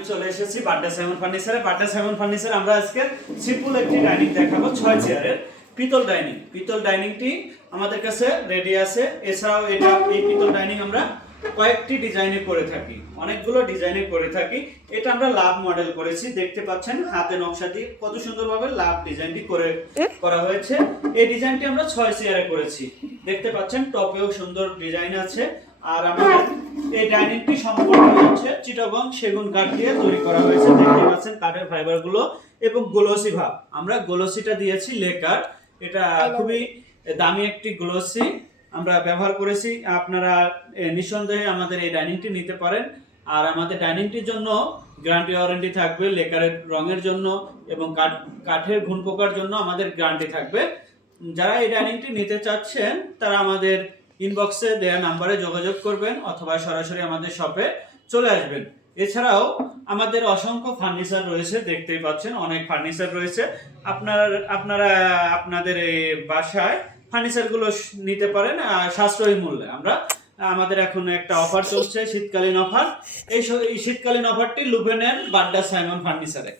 আমি চলে এসেছি বাড্ডা সাইমন ফার্নিচারে। বাড্ডা সাইমন ফার্নিচারে আমরা আজকে সিম্পল একটি ডাইনিং দেখাবো, 6 চেয়ারের পিতল ডাইনিং। পিতল ডাইনিংটি আমাদের কাছে রেডি আছে। এছাড়াও এই পিতল ডাইনিং আমরা কয়েকটি ডিজাইনে করে থাকি, অনেকগুলো ডিজাইনে করে থাকি। এটা আমরা লাভ মডেল করেছি, দেখতে পাচ্ছেন হাতে নকশা দিয়ে কত সুন্দরভাবে লাভ ডিজাইনটি করা হয়েছে। এই ডিজাইনটি আমরা 6 চেয়ারে করেছি, দেখতে পাচ্ছেন টপেও সুন্দর ডিজাইন আছে। আর আমাদের এই ডাইনিংটি সম্পূর্ণ হচ্ছে চিটাগং সেগুন কাঠ দিয়ে তৈরি করা হয়েছে, দেখতে পাচ্ছেন কাঠের ফাইবার গুলো এবং গ্লোসি ভাব। আমরা গ্লোসিটা দিয়েছি লেকার, এটা খুবই দামি একটি গ্লোসি আমরা ব্যবহার করেছি। আপনারা নিঃসন্দেহে আমাদের এই ডাইনিংটি নিতে পারেন। আর আমাদের ডাইনিংটির জন্য গ্যারান্টি ওয়ারেন্টি থাকবে, লেকারের রঙের জন্য এবং কাঠের ঘুণ পোকার জন্য আমাদের গ্যারান্টি থাকবে। যারা এই ডাইনিংটি নিতে চাচ্ছেন তারা আমাদের ইনবক্সে দেওয়া নাম্বারে যোগাযোগ করবেন অথবা সরাসরি আমাদের শপে চলে আসবেন। এছাড়াও আমাদের অসংখ্য ফার্নিচার রয়েছে, দেখতেই পাচ্ছেন অনেক ফার্নিচার রয়েছে। আপনারা আপনাদের এই বাসায় ফার্নিচারগুলো নিতে পারেন সাশ্রয়ী মূল্যে। আমাদের এখন একটা অফার চলছে, শীতকালীন অফার। এই শীতকালীন অফারটি লুভেনের বাড্ডা সাইমন ফার্নিচারে।